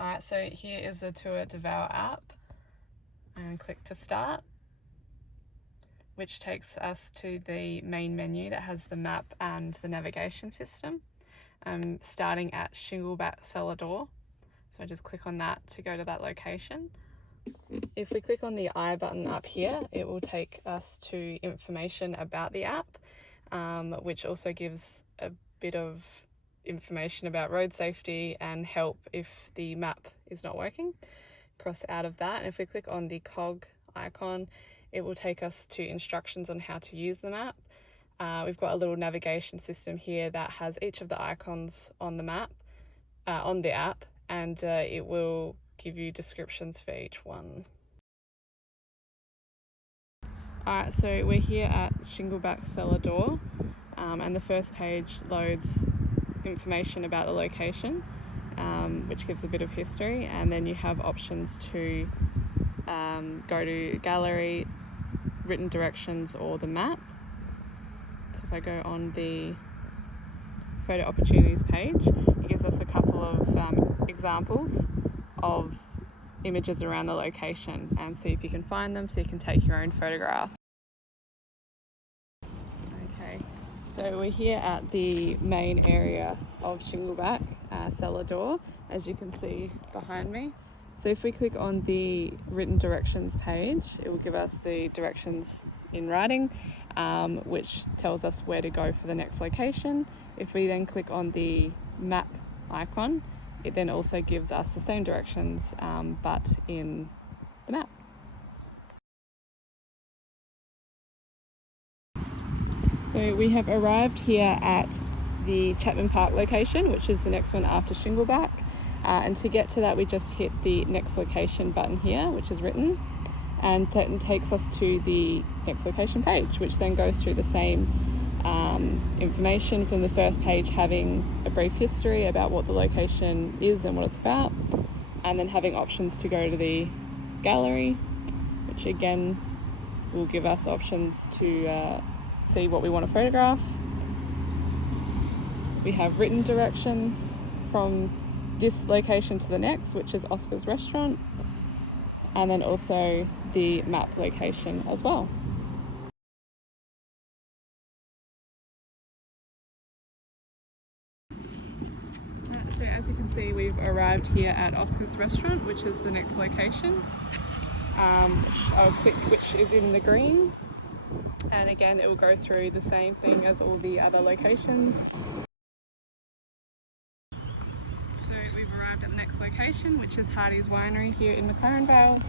Alright, so here is the tour to Vale App, and click to start, which takes us to the main menu that has the map and the navigation system, starting at Shingleback Cellar Door. So I just click on that to go to that location. If we click on the I button up here, it will take us to information about the app, which also gives a bit of information about road safety and help if the map is not working. Cross out of that, and if we click on the cog icon, it will take us to instructions on how to use the map. We've got a little navigation system here that has each of the icons on the map, on the app, and it will give you descriptions for each one. Alright, so we're here at Shingleback Cellar Door, and the first page loads information about the location, which gives a bit of history, and then you have options to go to gallery, written directions, or the map. So if I go on the photo opportunities page, it gives us a couple of examples of images around the location, and see if you can find them so you can take your own photographs. Okay, so we're here at the main area of Shingleback Cellar Door, as you can see behind me. So if we click on the written directions page, it will give us the directions in writing, which tells us where to go for the next location. If we then click on the map icon, it then also gives us the same directions, but in the map. So we have arrived here at the Chapman Park location, which is the next one after Shingleback. And to get to that, we just hit the next location button here, which is written, and it takes us to the next location page, which then goes through the same information from the first page, having a brief history about what the location is and what it's about, and then having options to go to the gallery, which again will give us options to see what we want to photograph. We have written directions from this location to the next, which is Oscar's Restaurant, and then also the map location as well. Right, so as you can see, we've arrived here at Oscar's Restaurant, which is the next location, which is in the green, and again it will go through the same thing as all the other locations. Next location, which is Hardy's Winery here in McLaren Vale,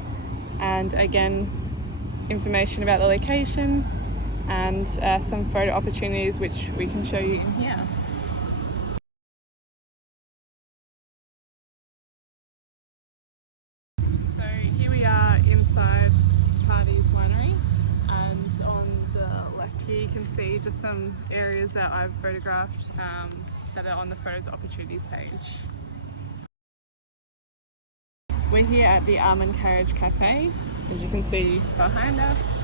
and again information about the location and some photo opportunities which we can show you in here. So here we are inside Hardy's Winery, and on the left here you can see just some areas that I've photographed that are on the photos opportunities page. We're here at the Almond Carriage Cafe, as you can see behind us,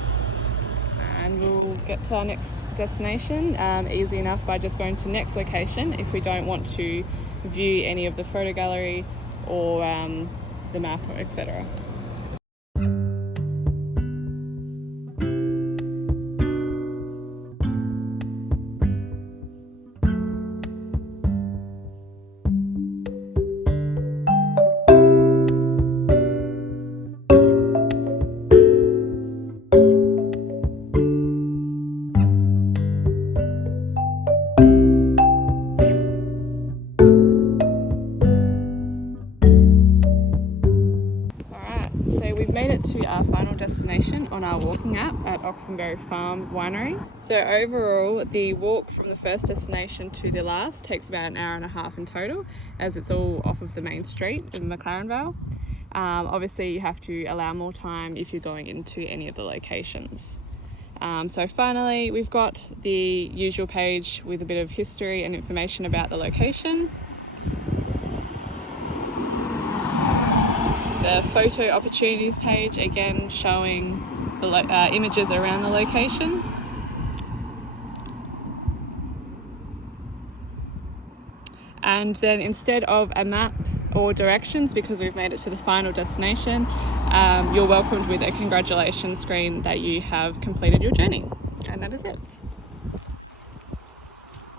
and we'll get to our next destination easy enough by just going to next location if we don't want to view any of the photo gallery or the map, etc. Made it to our final destination on our walking app at Oxenberry Farm Winery. So overall, the walk from the first destination to the last takes about an hour and a half in total, as it's all off of the main street in McLaren Vale. Obviously you have to allow more time if you're going into any of the locations. So finally, we've got the usual page with a bit of history and information about the location. The photo opportunities page, again showing the images around the location. And then instead of a map or directions because we've made it to the final destination, you're welcomed with a congratulations screen that you have completed your journey. And that is it.